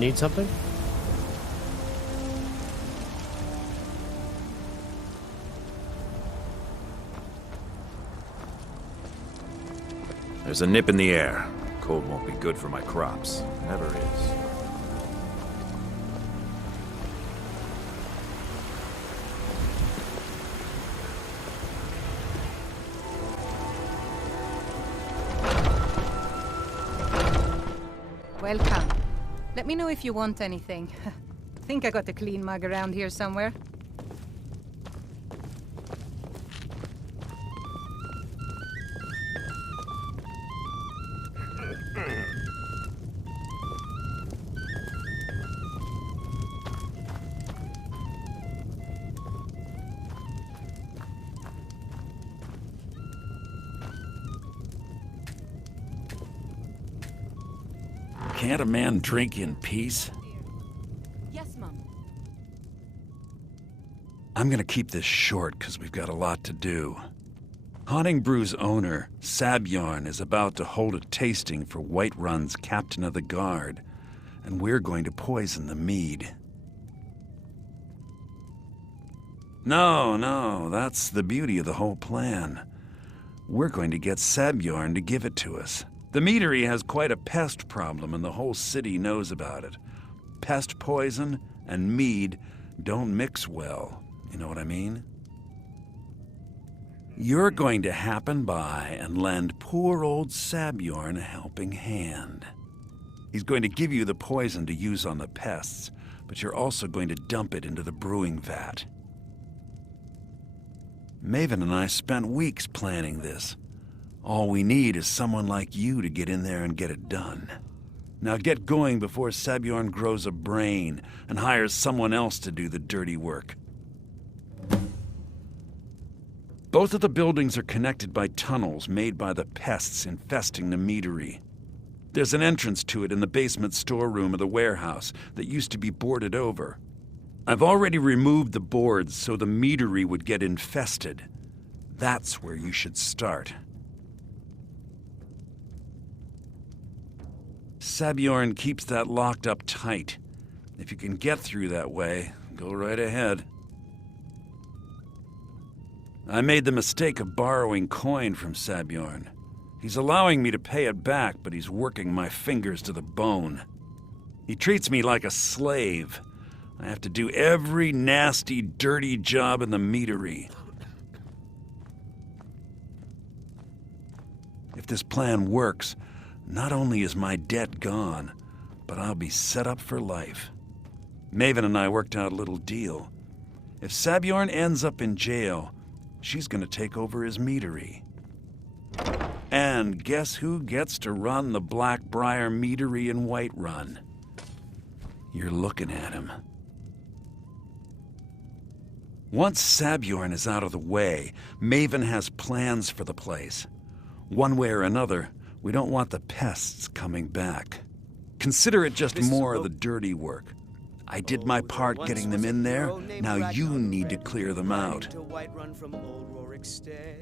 Need something? There's a nip in the air. Cold won't be good for my crops. Never is. Welcome. Let me know if you want anything. Think I got a clean mug around here somewhere. Can't a man drink in peace? Yes, Mom. I'm gonna keep this short because we've got a lot to do. Haunting Brew's owner, Zebian, is about to hold a tasting for Whiterun's captain of the guard, and we're going to poison the mead. No, that's the beauty of the whole plan. We're going to get Zebian to give it to us. The meadery has quite a pest problem, and the whole city knows about it. Pest poison and mead don't mix well, you know what I mean? You're going to happen by and lend poor old Zebian a helping hand. He's going to give you the poison to use on the pests, but you're also going to dump it into the brewing vat. Maven and I spent weeks planning this. All we need is someone like you to get in there and get it done. Now get going before Zebian grows a brain and hires someone else to do the dirty work. Both of the buildings are connected by tunnels made by the pests infesting the meadery. There's an entrance to it in the basement storeroom of the warehouse that used to be boarded over. I've already removed the boards so the meadery would get infested. That's where you should start. Zebian keeps that locked up tight. If you can get through that way, go right ahead. I made the mistake of borrowing coin from Zebian. He's allowing me to pay it back, but he's working my fingers to the bone. He treats me like a slave. I have to do every nasty, dirty job in the meadery. If this plan works, not only is my debt gone, but I'll be set up for life. Maven and I worked out a little deal. If Zebian ends up in jail, she's gonna take over his meadery. And guess who gets to run the Blackbriar meadery in Whiterun? You're looking at him. Once Zebian is out of the way, Maven has plans for the place. One way or another, we don't want the pests coming back. Consider it just more of the dirty work. I did my part getting them in there. Now you need to clear them out.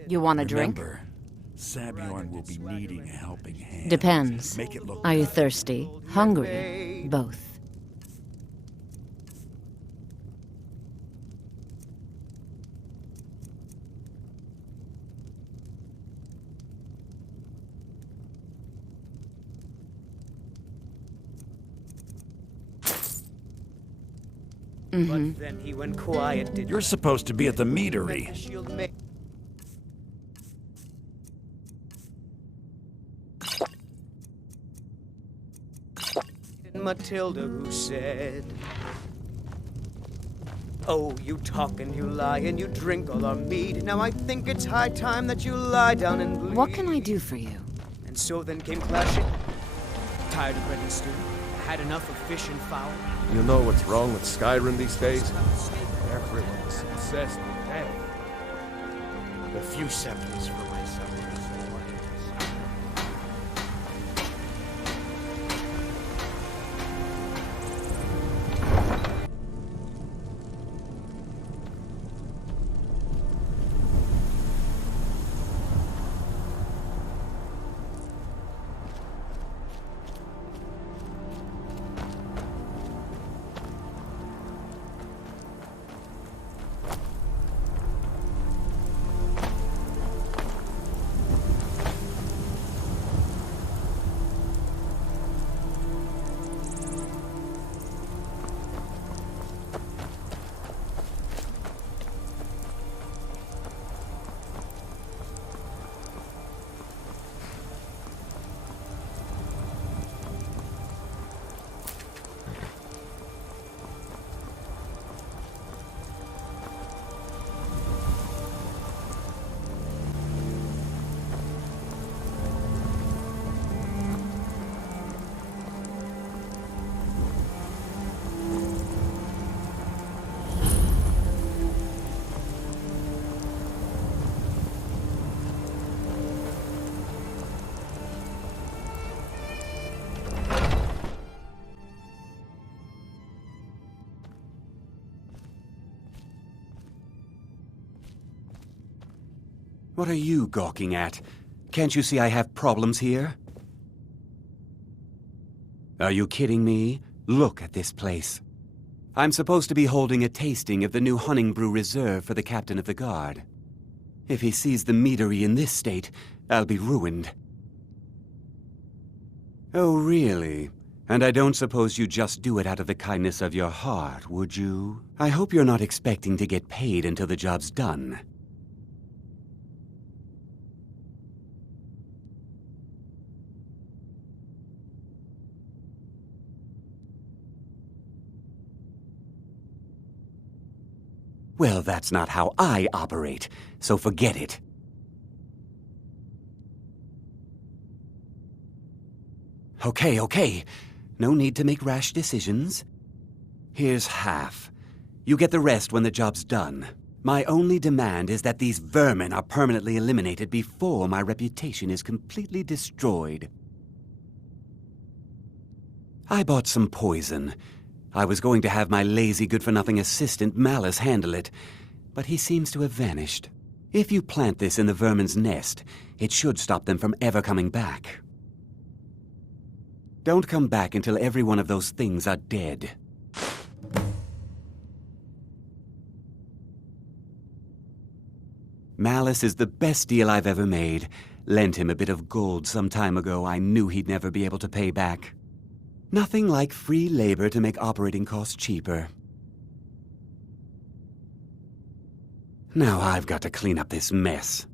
You want a drink? Remember, Zebian will be needing a helping hand. Depends. Make it look Are you thirsty? Hungry? Both. But then he went quiet. You're supposed to be at the meadery. Matilda who said, "Oh, you talk and you lie and you drink all our mead. Now I think it's high time that you lie down and bleed." What can I do for you? And so then came clashing. Tired of bread and stew. Had enough of fish and fowl. You know what's wrong with Skyrim these days? Everyone is obsessed with death. A few seconds for myself. What are you gawking at? Can't you see I have problems here? Are you kidding me? Look at this place. I'm supposed to be holding a tasting of the new Hunting Brew Reserve for the captain of the guard. If he sees the meadery in this state, I'll be ruined. Oh, really? And I don't suppose you just do it out of the kindness of your heart, would you? I hope you're not expecting to get paid until the job's done. Well, that's not how I operate, so forget it. Okay. No need to make rash decisions. Here's half. You get the rest when the job's done. My only demand is that these vermin are permanently eliminated before my reputation is completely destroyed. I bought some poison. I was going to have my lazy, good-for-nothing assistant Malice handle it, but he seems to have vanished. If you plant this in the vermin's nest, it should stop them from ever coming back. Don't come back until every one of those things are dead. Malice is the best deal I've ever made. Lent him a bit of gold some time ago I knew he'd never be able to pay back. Nothing like free labor to make operating costs cheaper. Now I've got to clean up this mess.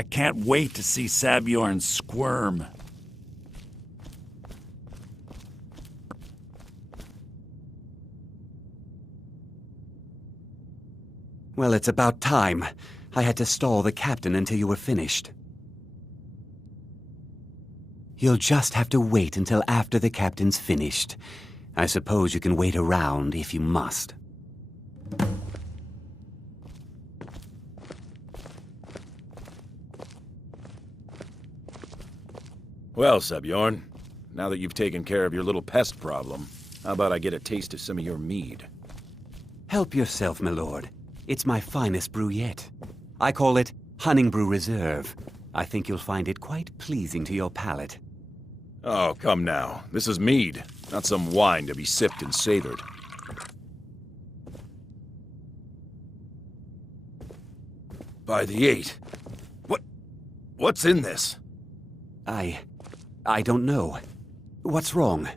I can't wait to see Sabjorn squirm. Well, it's about time. I had to stall the captain until you were finished. You'll just have to wait until after the captain's finished. I suppose you can wait around if you must. Well, Sabjorn, now that you've taken care of your little pest problem, how about I get a taste of some of your mead? Help yourself, my lord. It's my finest brew yet. I call it Honningbrew Reserve. I think you'll find it quite pleasing to your palate. Oh, come now. This is mead, not some wine to be sipped and savored. By the 8. What's in this? I don't know. What's wrong?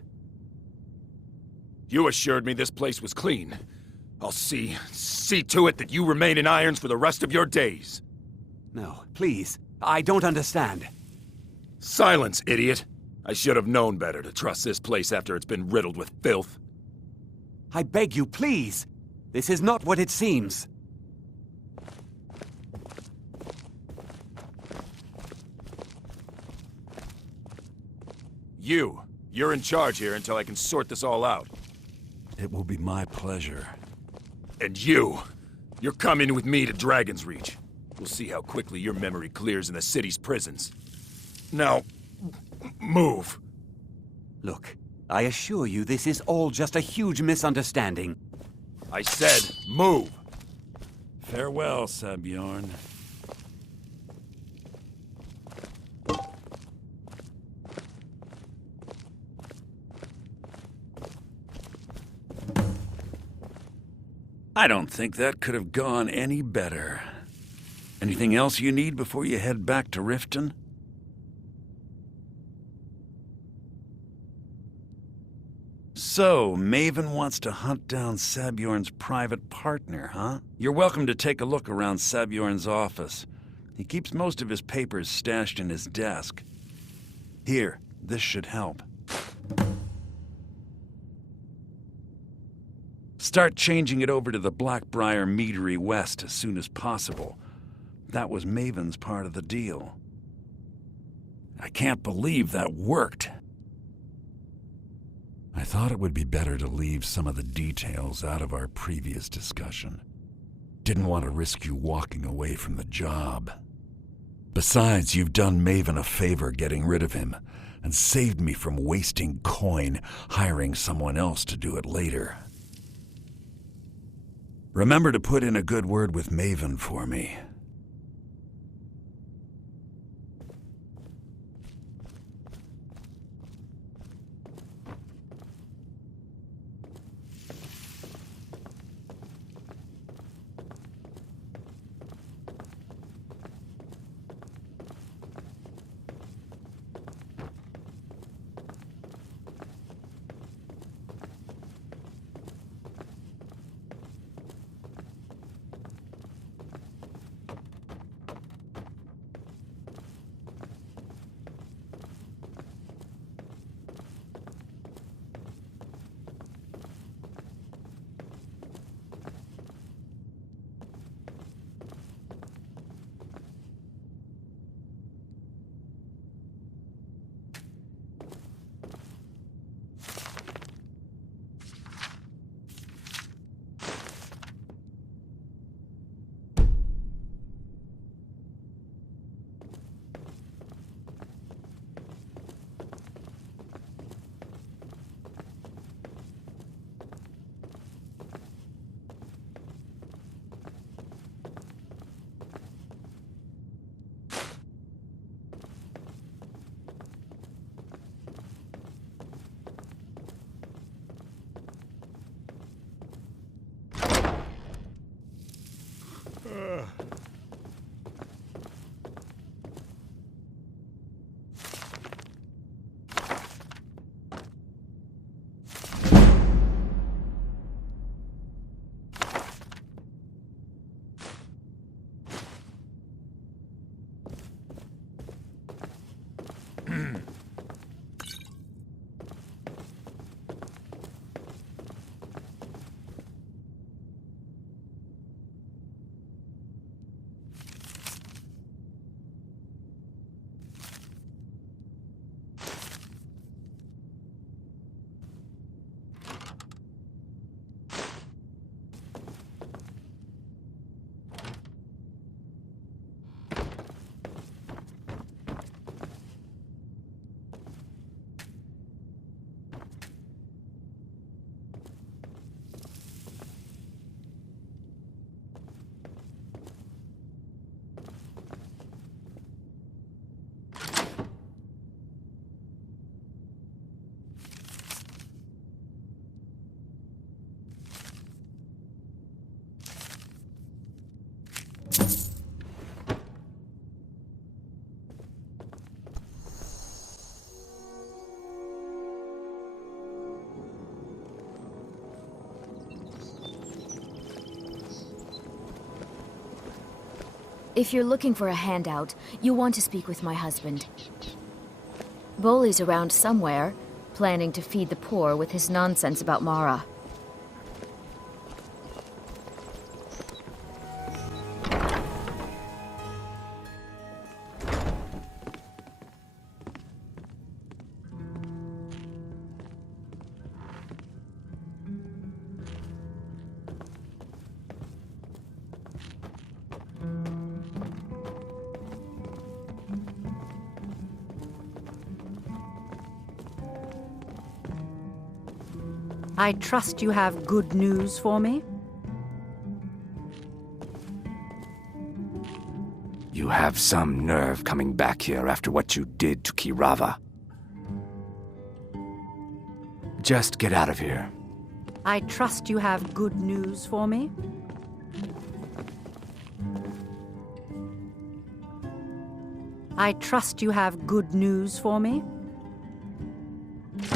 You assured me this place was clean. I'll see to it that you remain in irons for the rest of your days. No, please. I don't understand. Silence, idiot. I should have known better to trust this place after it's been riddled with filth. I beg you, please. This is not what it seems. You're in charge here until I can sort this all out. It will be my pleasure. And you're coming with me to Dragon's Reach. We'll see how quickly your memory clears in the city's prisons. Now, move. Look, I assure you this is all just a huge misunderstanding. I said, move. Farewell, Sabjorn. I don't think that could have gone any better. Anything else you need before you head back to Riften? So, Maven wants to hunt down Sabjorn's private partner, huh? You're welcome to take a look around Sabjorn's office. He keeps most of his papers stashed in his desk. Here, this should help. Start changing it over to the Blackbriar Meadery West as soon as possible. That was Maven's part of the deal. I can't believe that worked. I thought it would be better to leave some of the details out of our previous discussion. Didn't want to risk you walking away from the job. Besides, you've done Maven a favor getting rid of him, and saved me from wasting coin hiring someone else to do it later. Remember to put in a good word with Maven for me. If you're looking for a handout, you'll want to speak with my husband. Boley's around somewhere, planning to feed the poor with his nonsense about Mara. I trust you have good news for me? You have some nerve coming back here after what you did to Kirava. Just get out of here. I trust you have good news for me? I trust you have good news for me?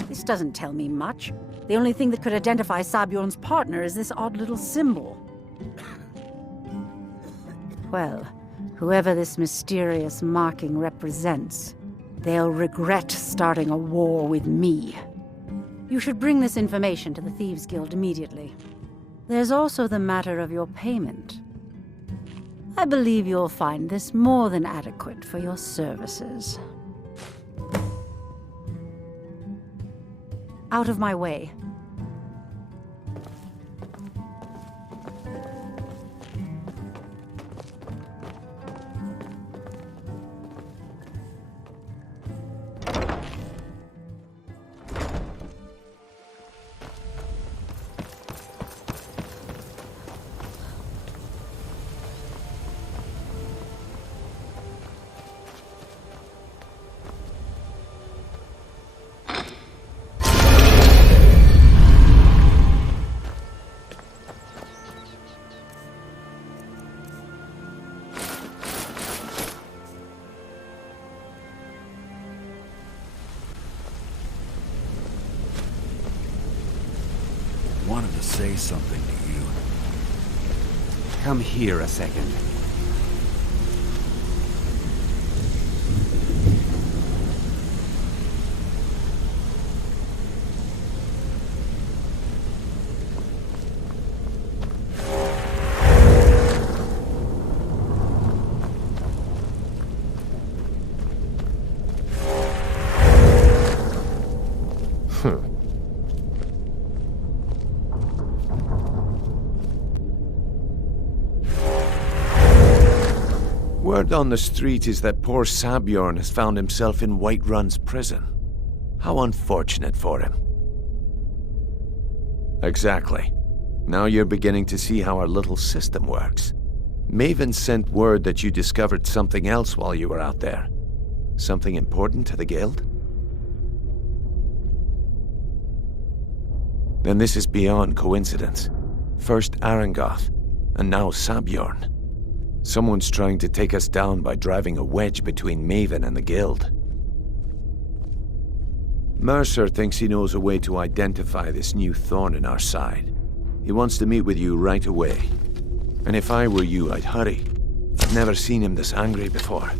This doesn't tell me much. The only thing that could identify Sabjorn's partner is this odd little symbol. Well, whoever this mysterious marking represents, they'll regret starting a war with me. You should bring this information to the Thieves Guild immediately. There's also the matter of your payment. I believe you'll find this more than adequate for your services. Out of my way. Wanted to say something to you. Come here a second. Word on the street is that poor Sabjorn has found himself in Whiterun's prison. How unfortunate for him. Exactly. Now you're beginning to see how our little system works. Maven sent word that you discovered something else while you were out there. Something important to the Guild? Then this is beyond coincidence. First Arangoth, and now Sabjorn. Someone's trying to take us down by driving a wedge between Maven and the Guild. Mercer thinks he knows a way to identify this new thorn in our side. He wants to meet with you right away. And if I were you, I'd hurry. I've never seen him this angry before.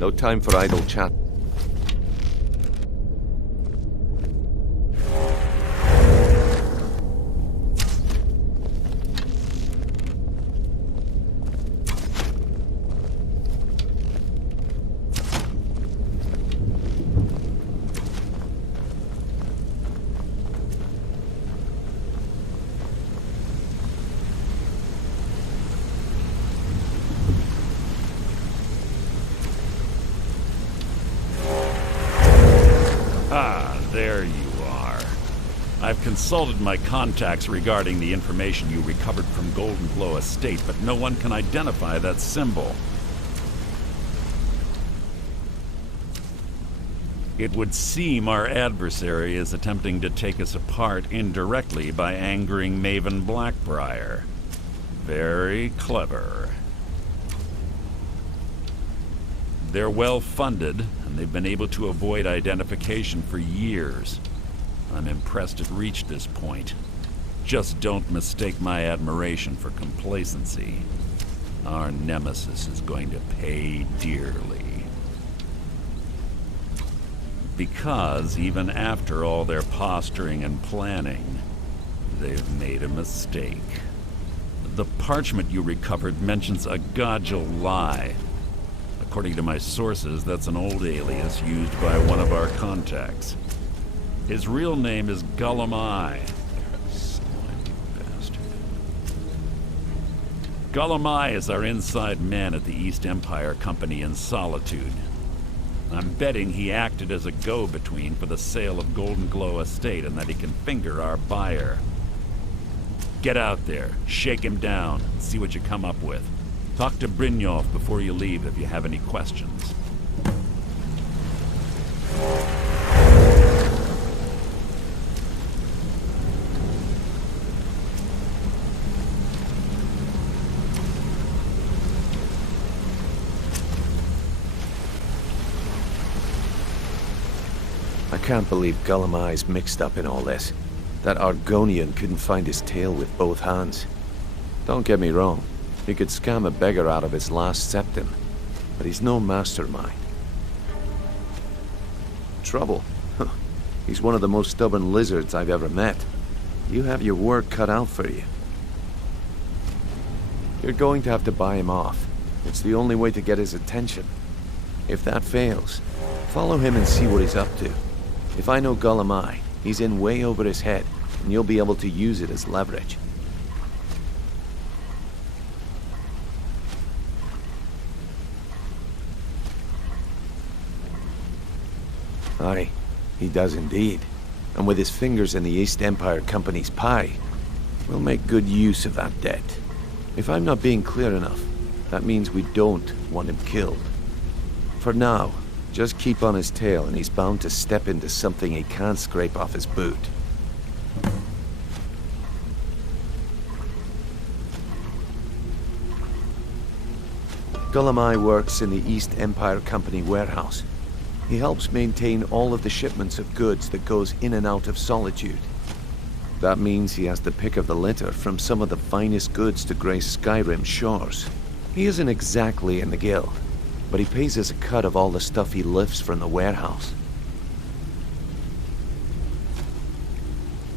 No time for idle chat. There you are. I've consulted my contacts regarding the information you recovered from Golden Glow Estate, but no one can identify that symbol. It would seem our adversary is attempting to take us apart indirectly by angering Maven Blackbriar. Very clever. They're well funded, and they've been able to avoid identification for years. I'm impressed it reached this point. Just don't mistake my admiration for complacency. Our nemesis is going to pay dearly. Because even after all their posturing and planning, they've made a mistake. The parchment you recovered mentions a Gajal lie. According to my sources, that's an old alias used by one of our contacts. His real name is Gulamai. Slimy bastard. Gulamai is our inside man at the East Empire Company in Solitude. I'm betting he acted as a go-between for the sale of Golden Glow Estate and that he can finger our buyer. Get out there, shake him down, and see what you come up with. Talk to Brynjolf before you leave if you have any questions. I can't believe Gulamai's mixed up in all this. That Argonian couldn't find his tail with both hands. Don't get me wrong, he could scam a beggar out of his last septim, but he's no mastermind. Trouble? He's one of the most stubborn lizards I've ever met. You have your work cut out for you. You're going to have to buy him off. It's the only way to get his attention. If that fails, follow him and see what he's up to. If I know Gulamai, he's in way over his head, and you'll be able to use it as leverage. Aye, he does indeed. And with his fingers in the East Empire Company's pie, we'll make good use of that debt. If I'm not being clear enough, that means we don't want him killed. For now, just keep on his tail and he's bound to step into something he can't scrape off his boot. Gulamai works in the East Empire Company warehouse. He helps maintain all of the shipments of goods that goes in and out of Solitude. That means he has the pick of the litter from some of the finest goods to grace Skyrim shores. He isn't exactly in the guild, but he pays us a cut of all the stuff he lifts from the warehouse.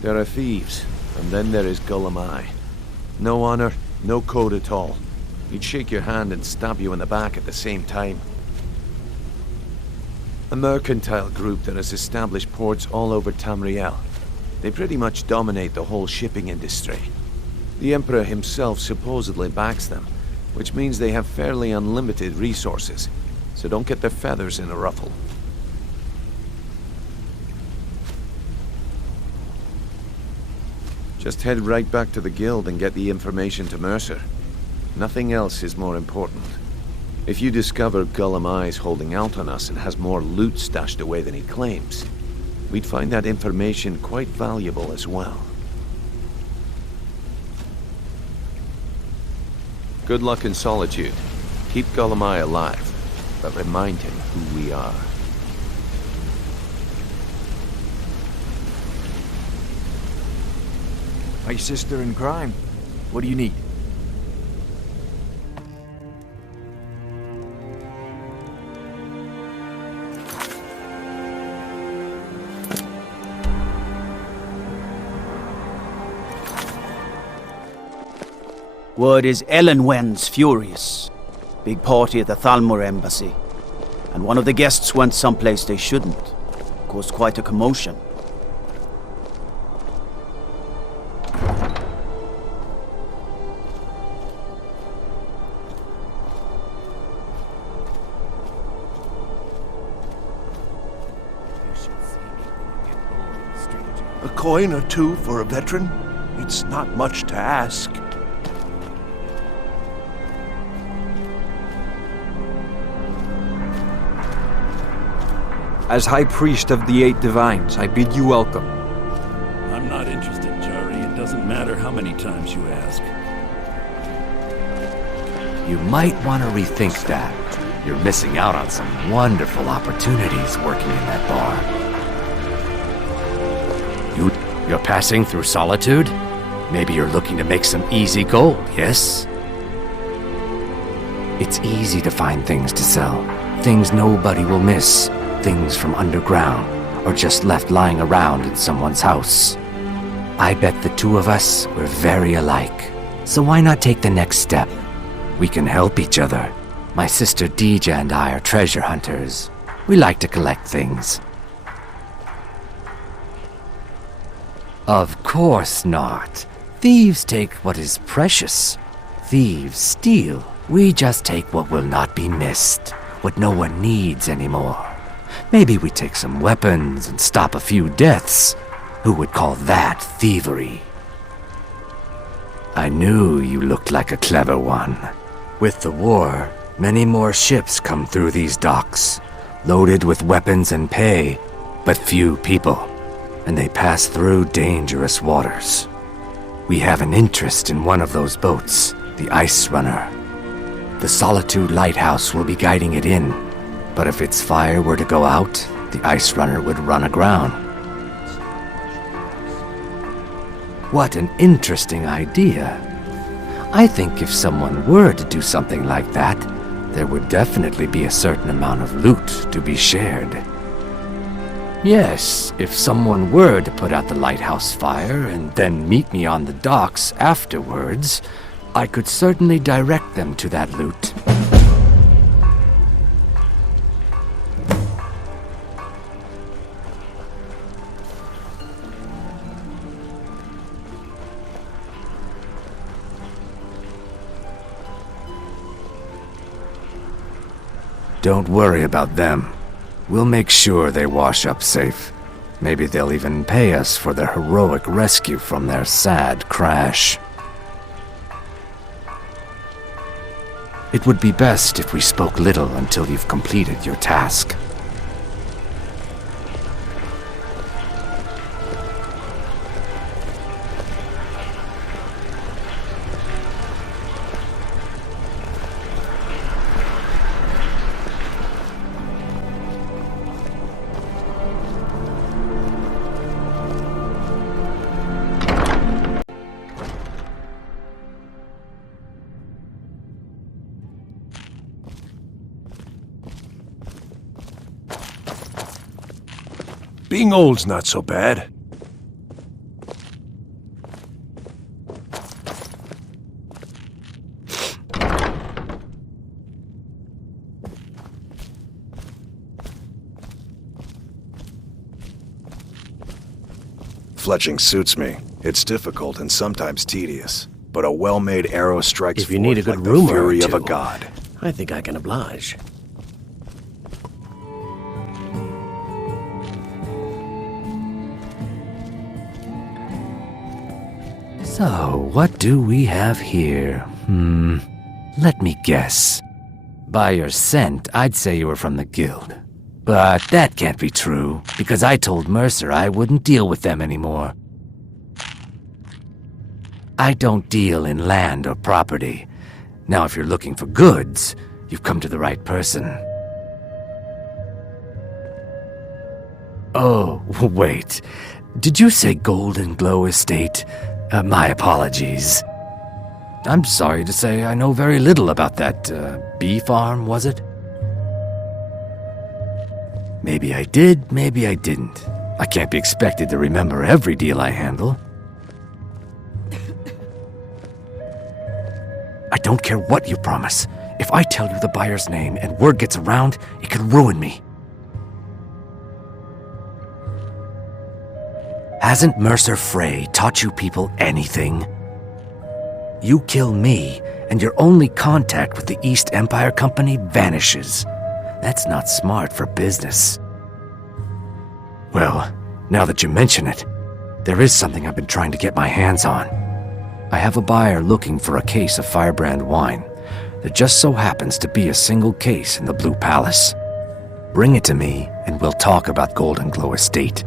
There are thieves, and then there is Gulamai. No honor, no code at all. He'd shake your hand and stab you in the back at the same time. A mercantile group that has established ports all over Tamriel. They pretty much dominate the whole shipping industry. The Emperor himself supposedly backs them, which means they have fairly unlimited resources, so don't get their feathers in a ruffle. Just head right back to the guild and get the information to Mercer. Nothing else is more important. If you discover Gulamai's holding out on us and has more loot stashed away than he claims, we'd find that information quite valuable as well. Good luck in Solitude. Keep Gulamai alive, but remind him who we are. My sister in crime. What do you need? Word is Ellenwen's furious. Big party at the Thalmor embassy. And one of the guests went someplace they shouldn't. Caused quite a commotion. A coin or two for a veteran? It's not much to ask. As High Priest of the Eight Divines, I bid you welcome. I'm not interested, Jari. It doesn't matter how many times you ask. You might want to rethink that. You're missing out on some wonderful opportunities working in that bar. You're passing through solitude? Maybe you're looking to make some easy gold, yes? It's easy to find things to sell. Things nobody will miss. Things from underground, or just left lying around in someone's house. I bet the two of us were very alike. So why not take the next step? We can help each other. My sister Deja and I are treasure hunters. We like to collect things. Of course not. Thieves take what is precious. Thieves steal. We just take what will not be missed, what no one needs anymore. Maybe we take some weapons and stop a few deaths. Who would call that thievery? I knew you looked like a clever one. With the war, many more ships come through these docks, loaded with weapons and pay, but few people, and they pass through dangerous waters. We have an interest in one of those boats, the Ice Runner. The Solitude Lighthouse will be guiding it in, but if its fire were to go out, the Ice Runner would run aground. What an interesting idea. I think if someone were to do something like that, there would definitely be a certain amount of loot to be shared. Yes, if someone were to put out the lighthouse fire and then meet me on the docks afterwards, I could certainly direct them to that loot. Don't worry about them. We'll make sure they wash up safe. Maybe they'll even pay us for their heroic rescue from their sad crash. It would be best if we spoke little until you've completed your task. Being old's not so bad. Fletching suits me. It's difficult and sometimes tedious, but a well-made arrow strikes if you need a good like the rumor fury or of a two, god. I think I can oblige. So, what do we have here? Let me guess. By your scent, I'd say you were from the Guild. But that can't be true, because I told Mercer I wouldn't deal with them anymore. I don't deal in land or property. Now, if you're looking for goods, you've come to the right person. Oh, wait. Did you say Golden Glow Estate? My apologies. I'm sorry to say I know very little about that, bee farm, was it? Maybe I did, maybe I didn't. I can't be expected to remember every deal I handle. I don't care what you promise. If I tell you the buyer's name and word gets around, it could ruin me. Hasn't Mercer Frey taught you people anything? You kill me, and your only contact with the East Empire Company vanishes. That's not smart for business. Well, now that you mention it, there is something I've been trying to get my hands on. I have a buyer looking for a case of Firebrand wine. There just so happens to be a single case in the Blue Palace. Bring it to me, and we'll talk about Golden Glow Estate.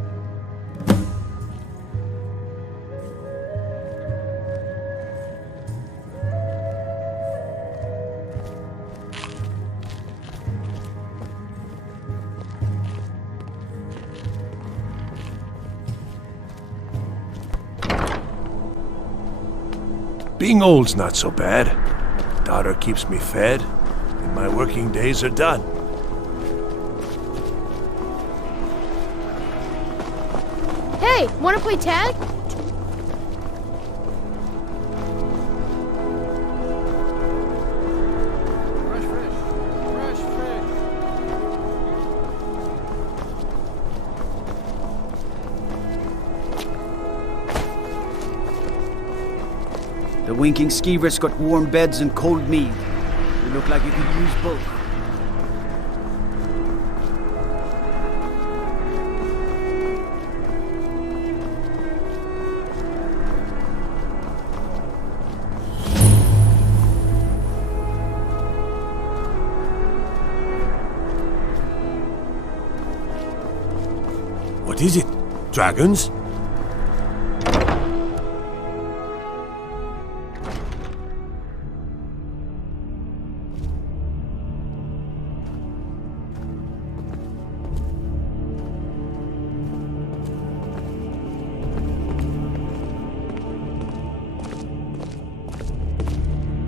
Being old's not so bad. Daughter keeps me fed, and my working days are done. Hey, wanna play tag? The winking skeever's got warm beds and cold mead. You look like you could use both. What is it? Dragons?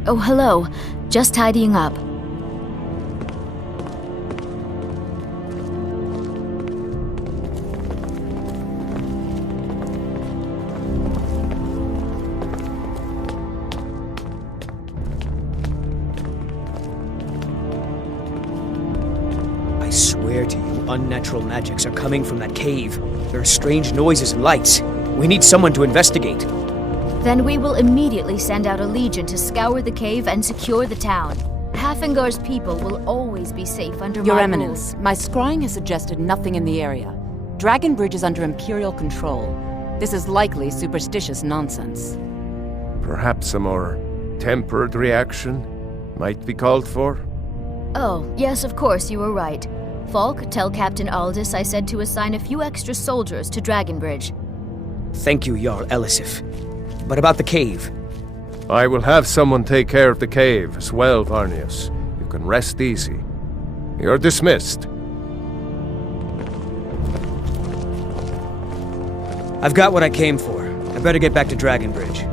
Oh, hello. Just tidying up. I swear to you, unnatural magics are coming from that cave. There are strange noises and lights. We need someone to investigate. Then we will immediately send out a legion to scour the cave and secure the town. Hafingar's people will always be safe under Your my Eminence, my scrying has suggested nothing in the area. Dragon Bridge is under Imperial control. This is likely superstitious nonsense. Perhaps a more tempered reaction might be called for? Oh, yes, of course, you were right. Falk, tell Captain Aldous I said to assign a few extra soldiers to Dragon Bridge. Thank you, Jarl Elisif. But about the cave? I will have someone take care of the cave as well, Varnius. You can rest easy. You're dismissed. I've got what I came for. I better get back to Dragon Bridge.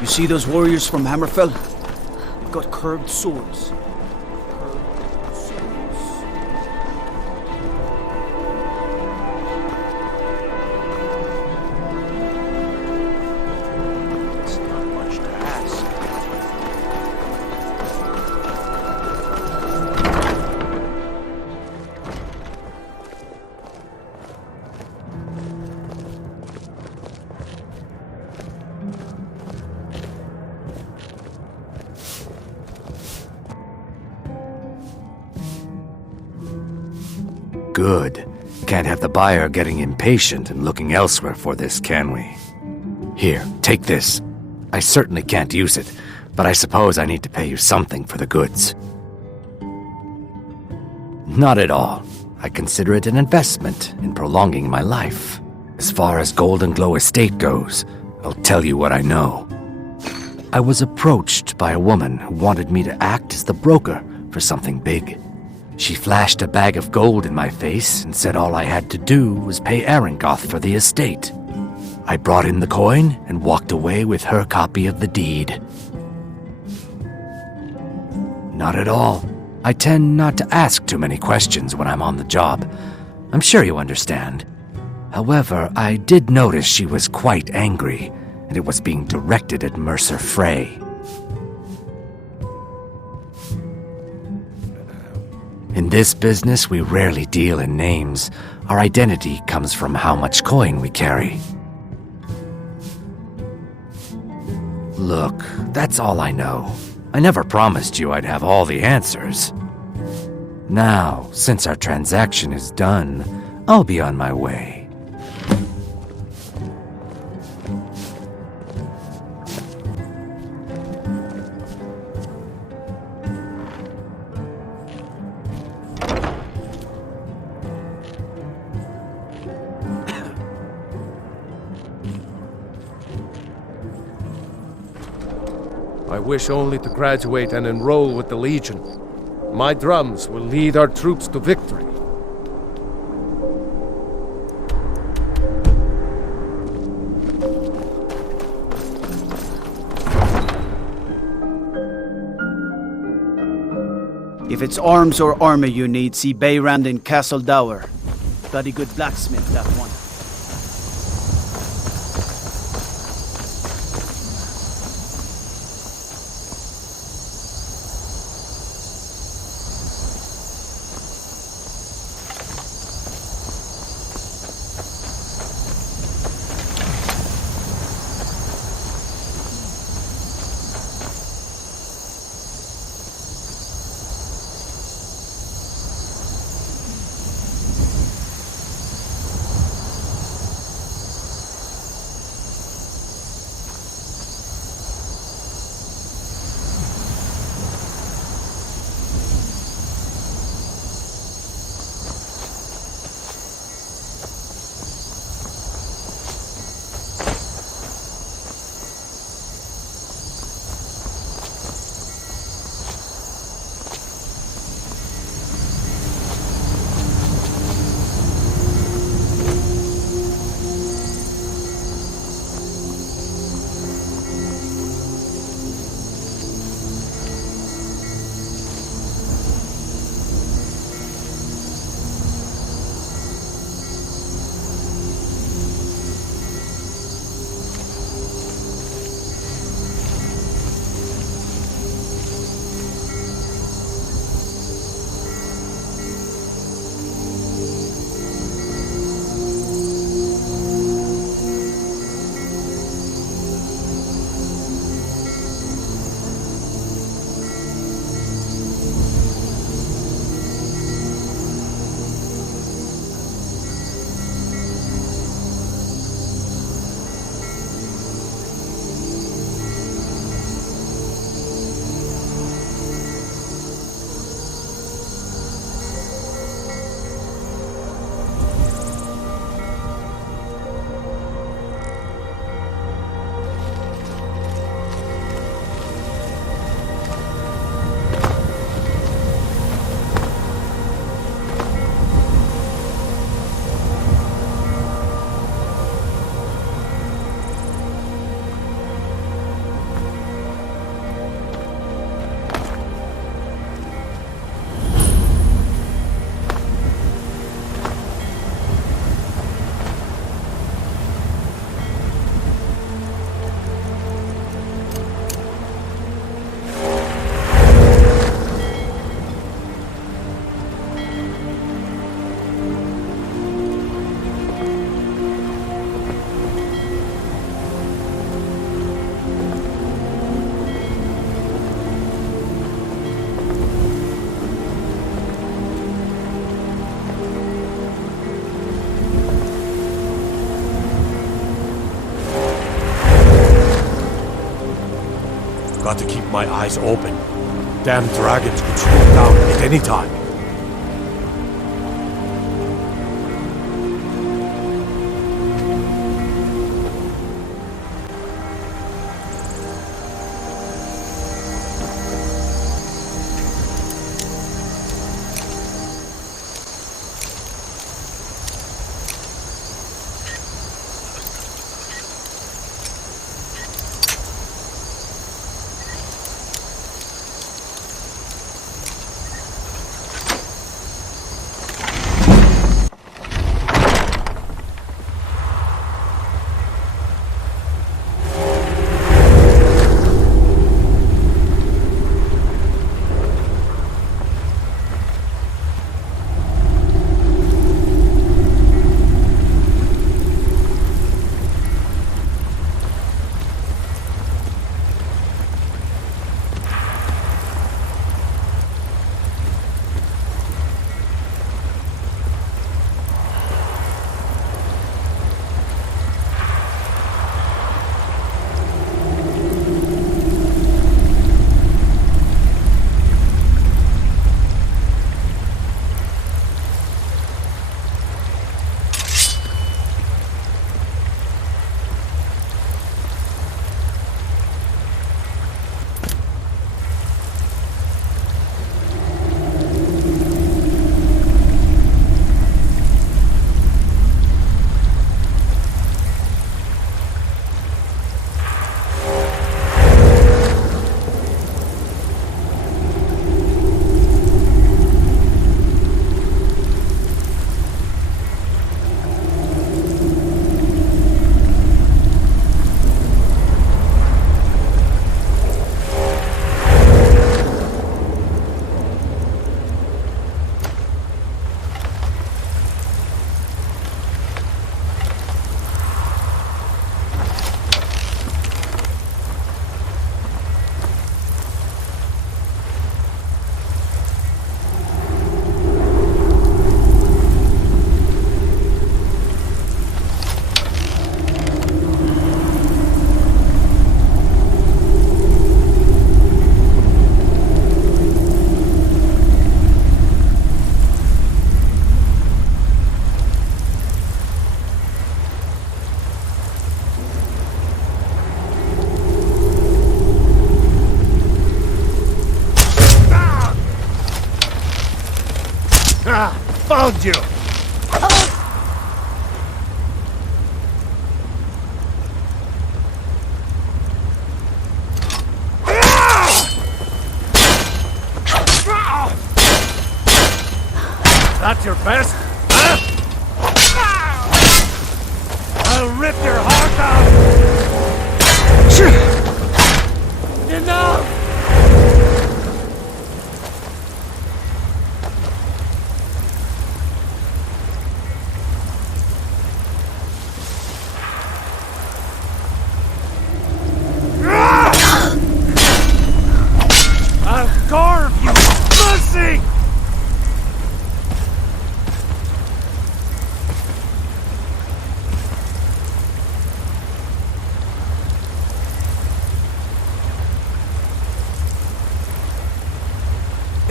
You see those warriors from Hammerfell? They've got curved swords. It's not much to ask. Good. Can't have the buyer getting impatient and looking elsewhere for this, can we? Here, take this. I certainly can't use it, but I suppose I need to pay you something for the goods. Not at all. I consider it an investment in prolonging my life. As far as Golden Glow Estate goes, I'll tell you what I know. I was approached by a woman who wanted me to act as the broker for something big. She flashed a bag of gold in my face and said all I had to do was pay Arangoth for the estate. I brought in the coin and walked away with her copy of the deed. Not at all. I tend not to ask too many questions when I'm on the job. I'm sure you understand. However, I did notice she was quite angry, and it was being directed at Mercer Frey. In this business, we rarely deal in names. Our identity comes from how much coin we carry. Look, that's all I know. I never promised you I'd have all the answers. Now, since our transaction is done, I'll be on my way. I wish only to graduate and enroll with the Legion. My drums will lead our troops to victory. If it's arms or armor you need, see Bayrand in Castle Dower. Bloody good blacksmith, that one. Got to keep my eyes open. Damn dragons could swoop down at any time.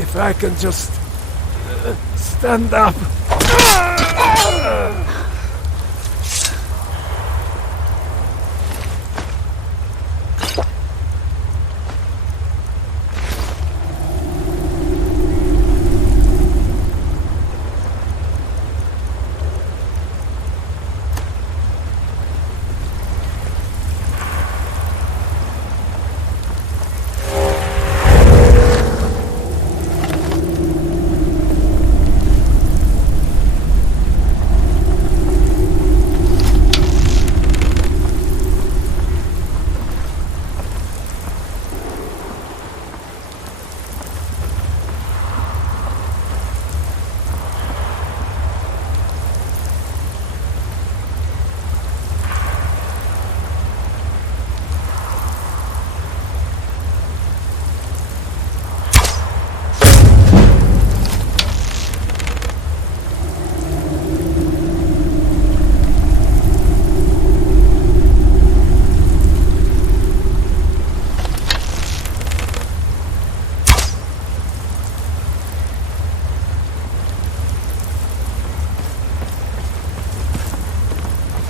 If I can just stand up.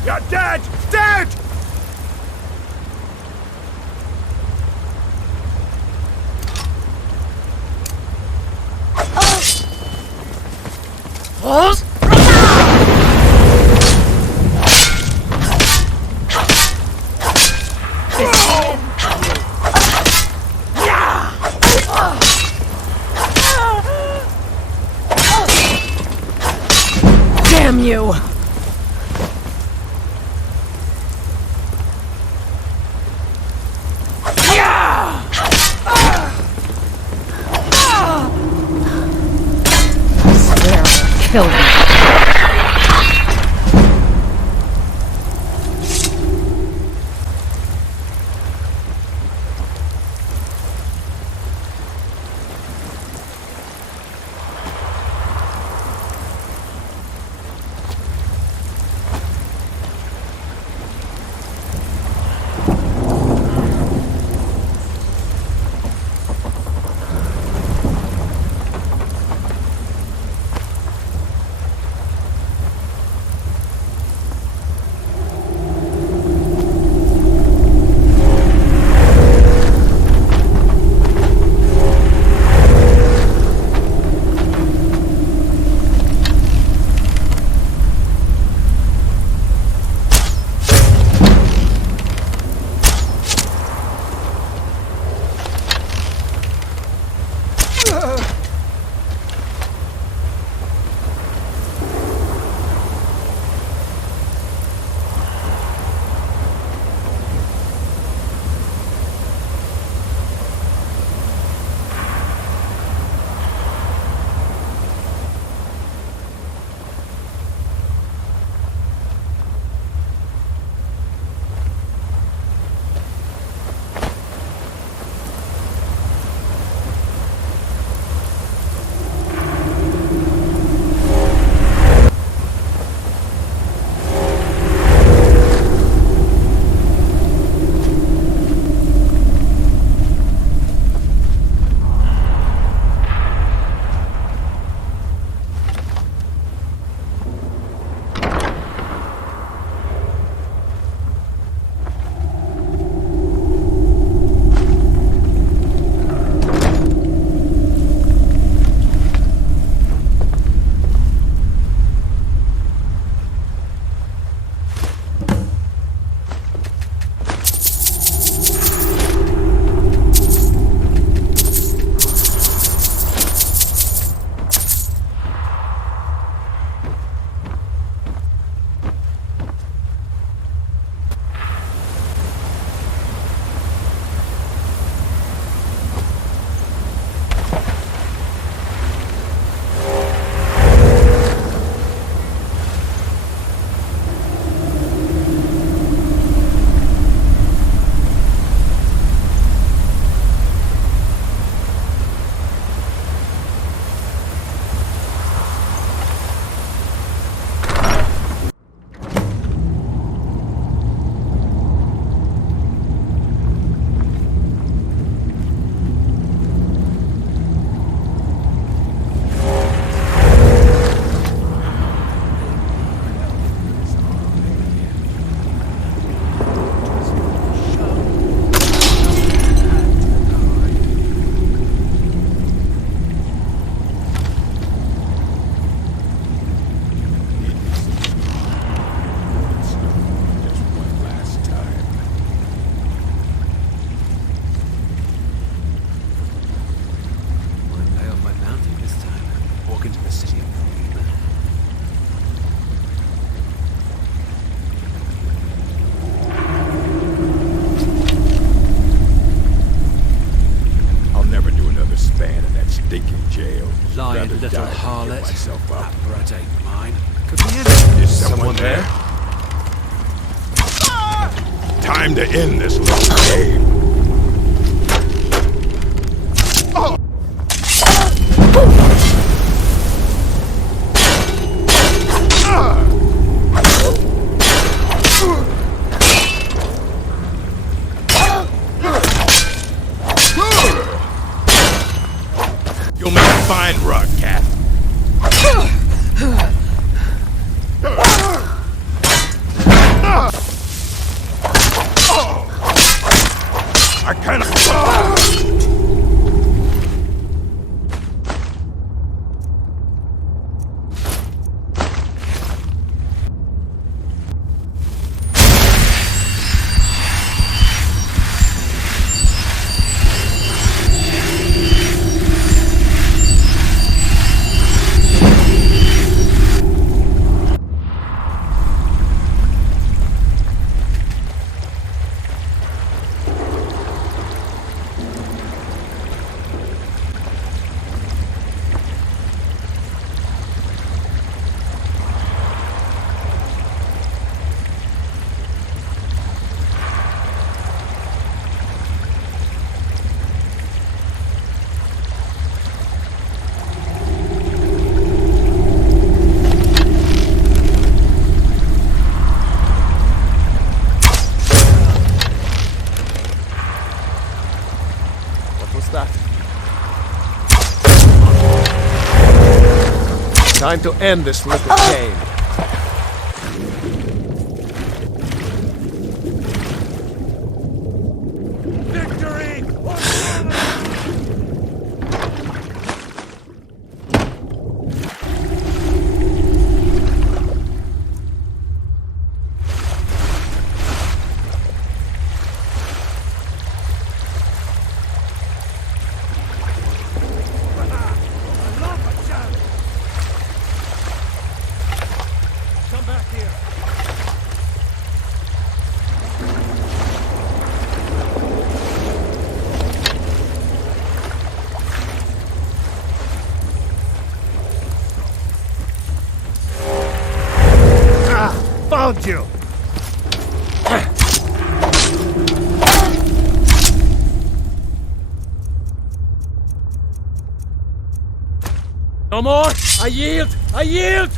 You're dead! Dead! Damn you! Kill me. myself up. That bread ain't mine. Could be anything. Is someone there? Time to end this little game. You'll make a fine rug, cat. I kind of... Time to end this little game. Found you! No more! I yield! I yield!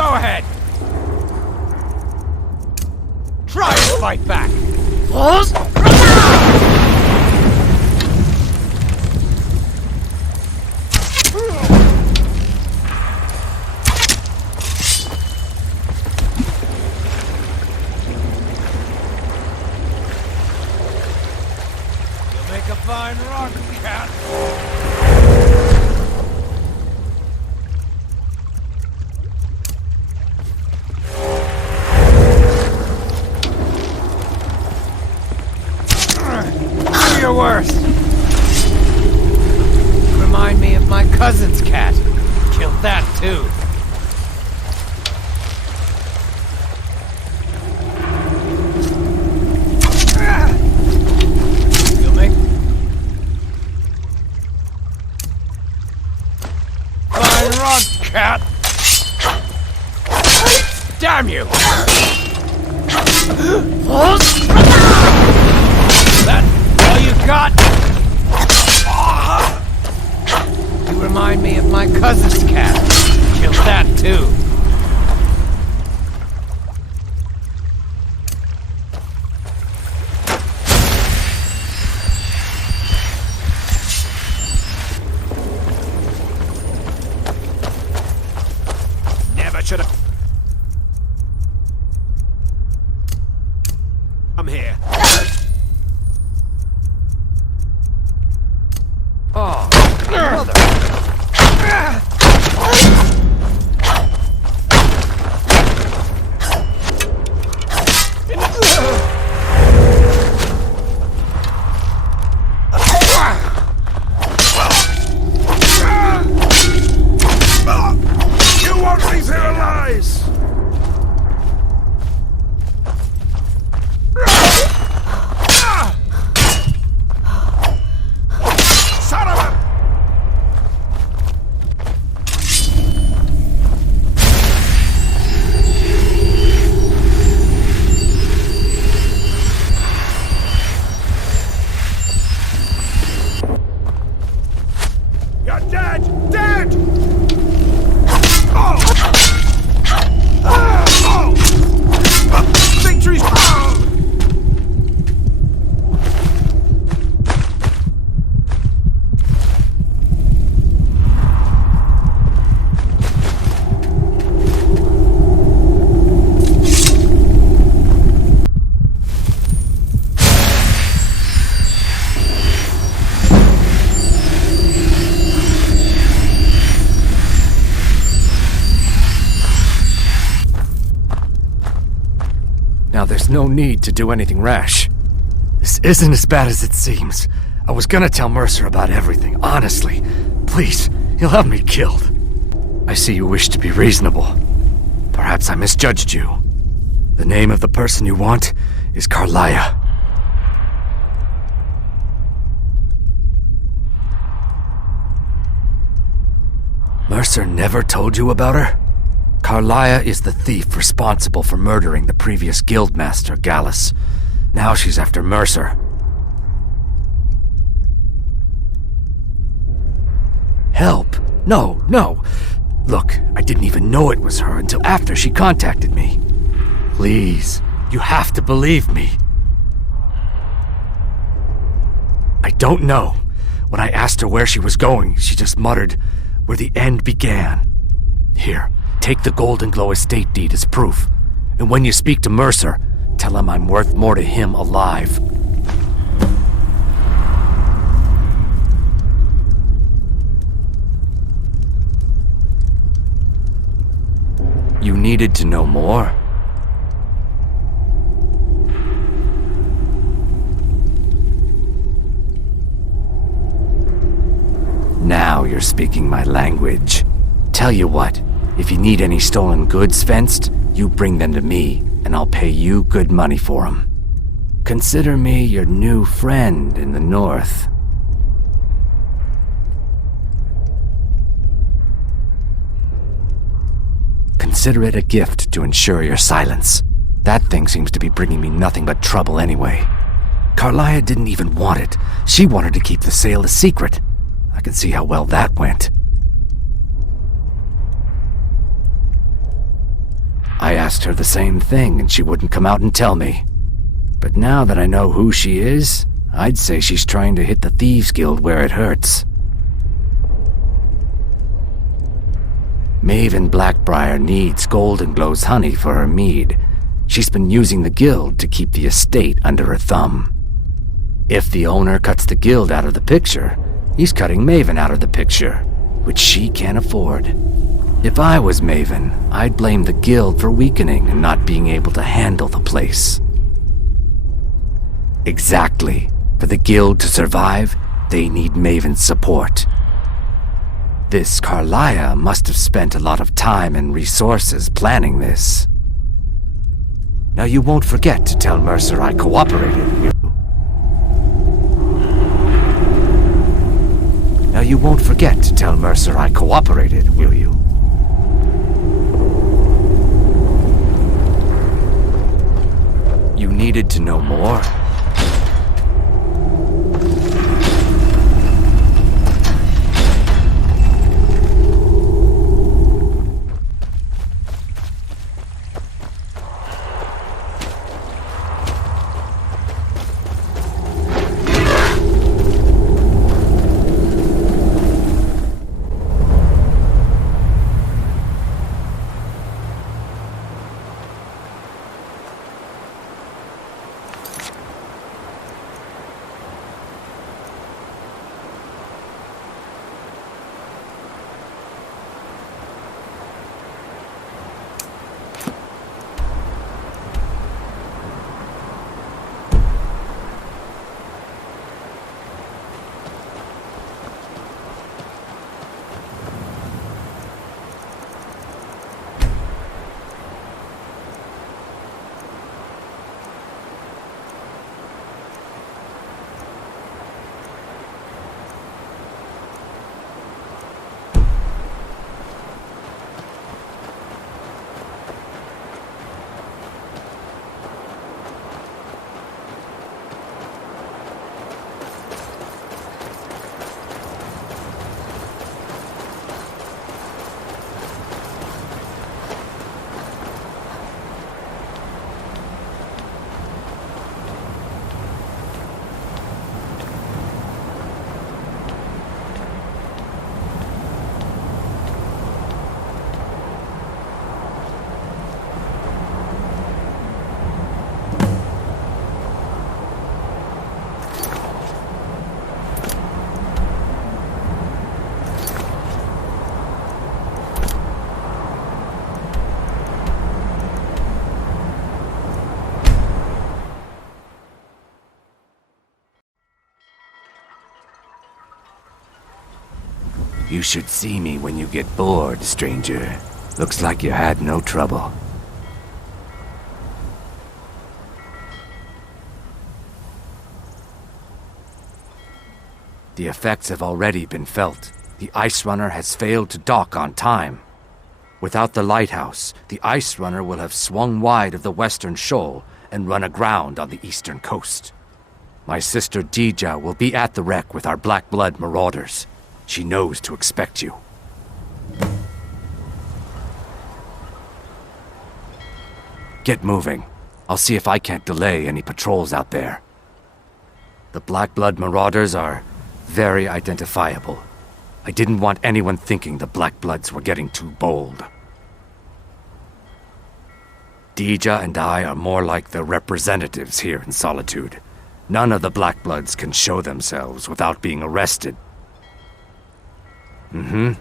Go ahead! Try and fight back! You'll make a fine rock, cat! Your worst. Remind me of my cousin's cat. Killed that too. You'll make fine run, cat. Damn you! That all you got? You remind me of my cousin's cat. Killed that too. Never should have come here. Oh, mother! You won't leave here alive! Son of a... You're dead! Dead! Oh! Oh! Victory's... Now there's no need to do anything rash. This isn't as bad as it seems. I was gonna tell Mercer about everything, honestly. Please, he'll have me killed. I see you wish to be reasonable. Perhaps I misjudged you. The name of the person you want is Carlia. Mercer never told you about her? Carlia is the thief responsible for murdering the previous guildmaster, Gallus. Now she's after Mercer. Help? No, no. Look, I didn't even know it was her until after she contacted me. Please, you have to believe me. I don't know. When I asked her where she was going, she just muttered, "Where the end began." Here, take the Golden Glow estate deed as proof. And when you speak to Mercer, tell him I'm worth more to him alive. You needed to know more? Now you're speaking my language. Tell you what, if you need any stolen goods fenced, you bring them to me, and I'll pay you good money for them. Consider me your new friend in the north. Consider it a gift to ensure your silence. That thing seems to be bringing me nothing but trouble anyway. Carlia didn't even want it. She wanted to keep the sale a secret. I can see how well that went. asked her the same thing and she wouldn't come out and tell me. But now that I know who she is, I'd say she's trying to hit the Thieves Guild where it hurts. Maven Blackbriar needs Golden Glow's honey for her mead. She's been using the guild to keep the estate under her thumb. If the owner cuts the guild out of the picture, he's cutting Maven out of the picture, which she can't afford. If I was Maven, I'd blame the guild for weakening and not being able to handle the place. Exactly. For the guild to survive, they need Maven's support. This Carlia must have spent a lot of time and resources planning this. Now you won't forget to tell Mercer I cooperated, will you? Now you won't forget to tell Mercer I cooperated, will you? You needed to know more? You should see me when you get bored, stranger. Looks like you had no trouble. The effects have already been felt. The Ice Runner has failed to dock on time. Without the lighthouse, the Ice Runner will have swung wide of the western shoal and run aground on the eastern coast. My sister Dija will be at the wreck with our Black Blood marauders. She knows to expect you. Get moving. I'll see if I can't delay any patrols out there. The Black Blood marauders are very identifiable. I didn't want anyone thinking the Black Bloods were getting too bold. Dija and I are more like the representatives here in Solitude. None of the Black Bloods can show themselves without being arrested. Mm-hmm.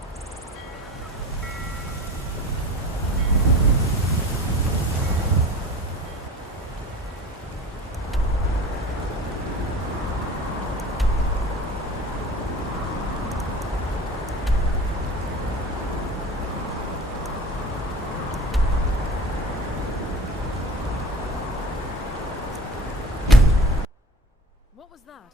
What was that?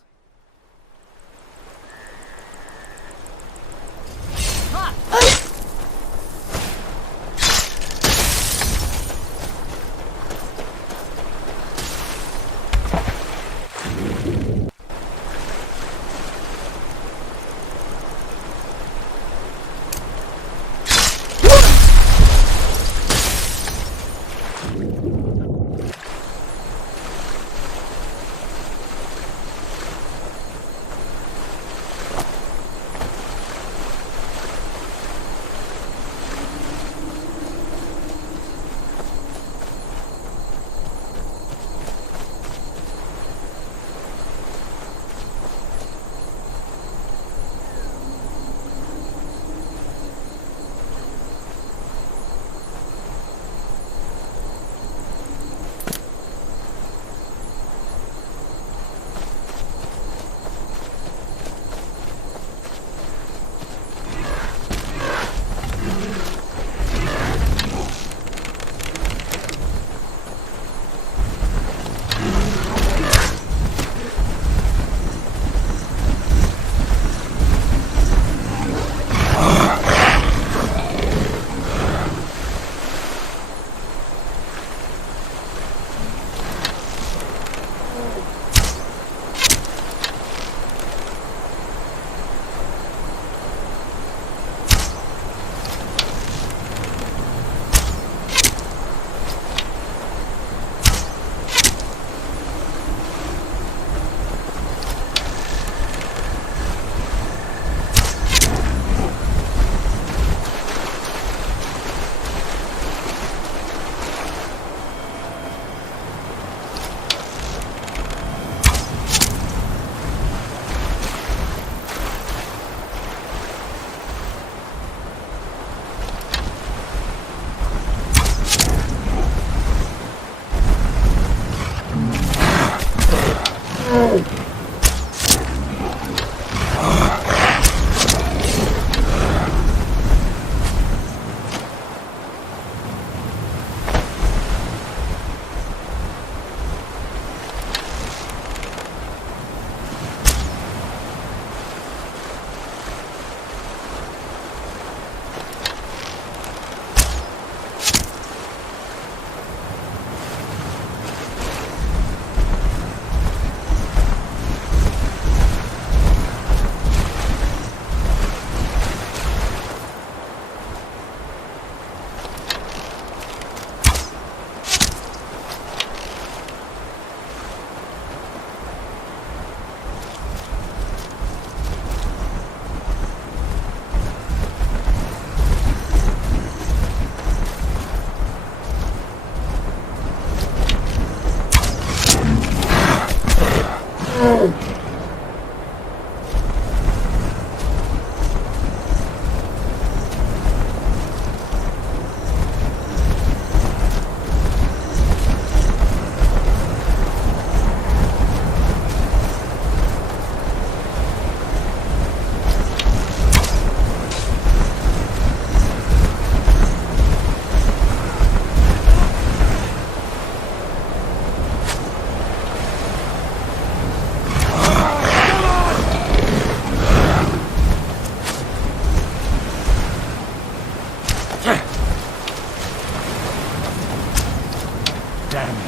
Damn you.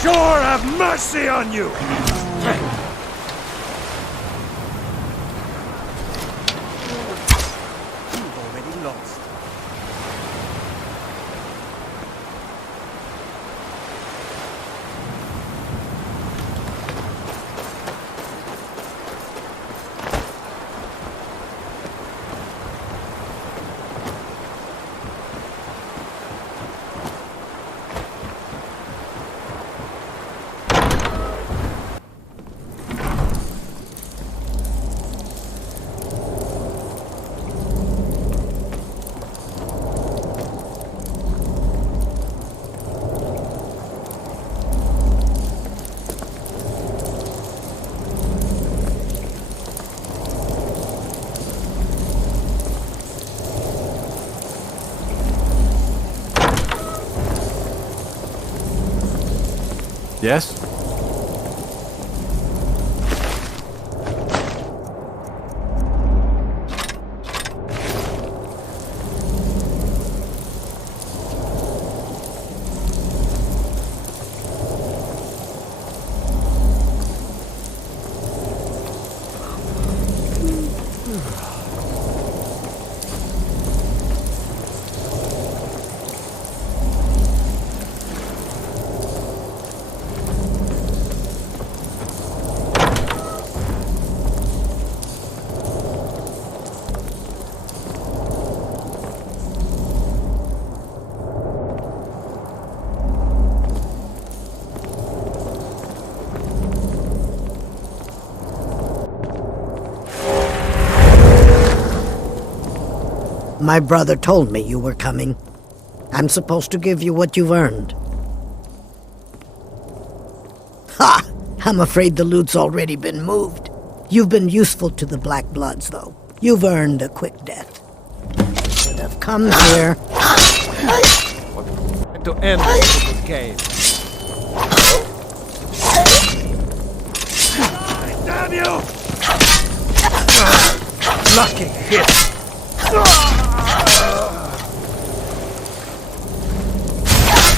Sure, have mercy on you! You've already lost. Yes? My brother told me you were coming. I'm supposed to give you what you've earned. Ha! I'm afraid the loot's already been moved. You've been useful to the Black Bloods, though. You've earned a quick death. You should have come here. To end this game. Damn you! Lucky hit.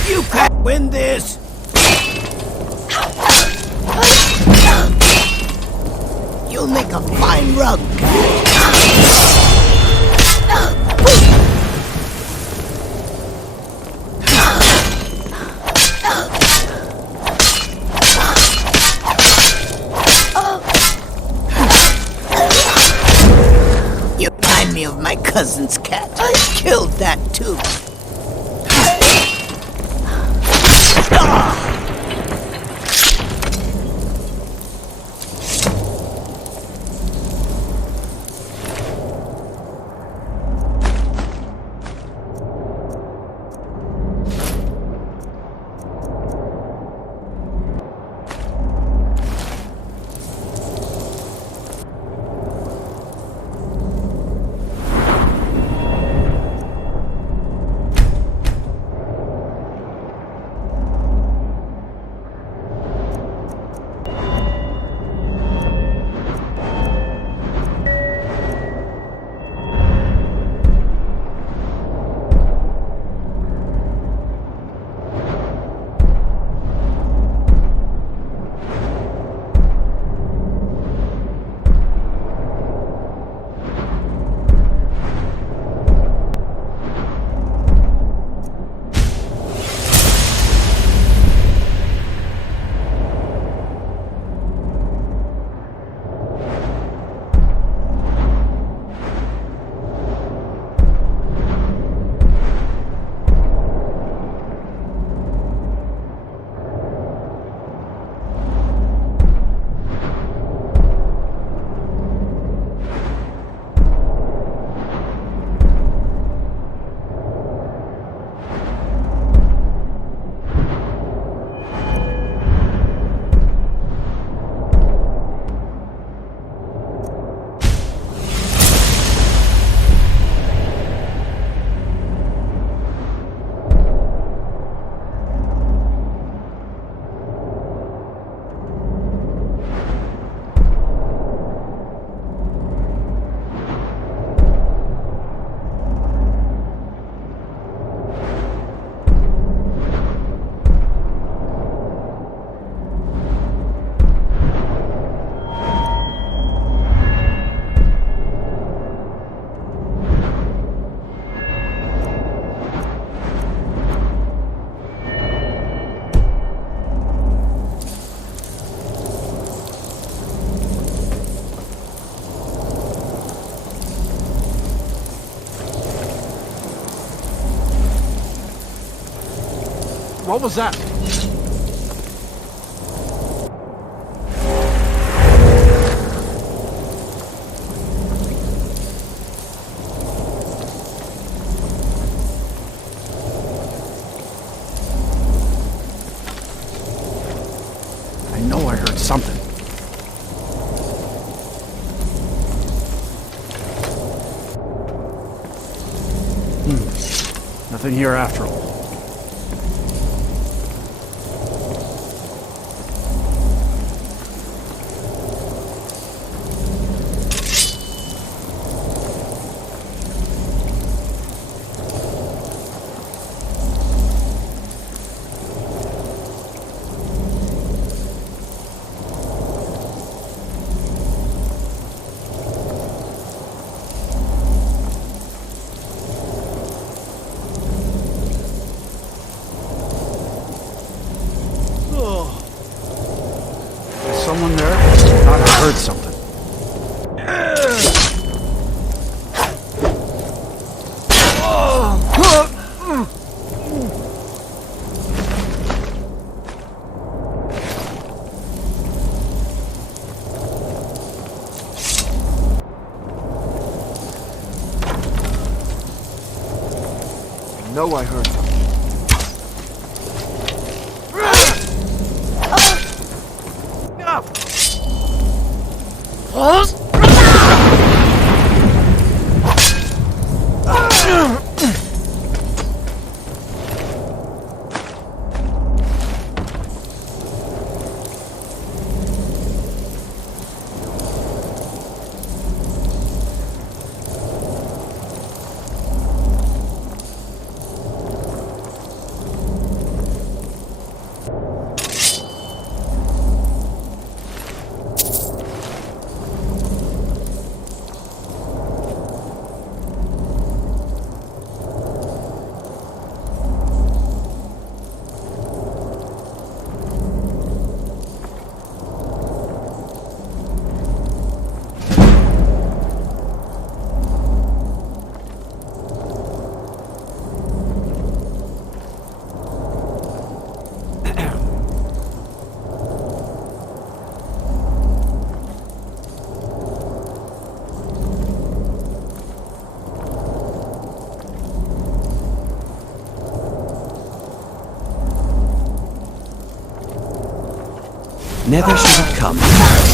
You can't win this! You'll make a fine rug. You remind me of my cousin's cat. I killed that too. What was that? I know I heard something. Nothing here after all. Someone there? I thought I heard something. I know I heard something. Never should have come.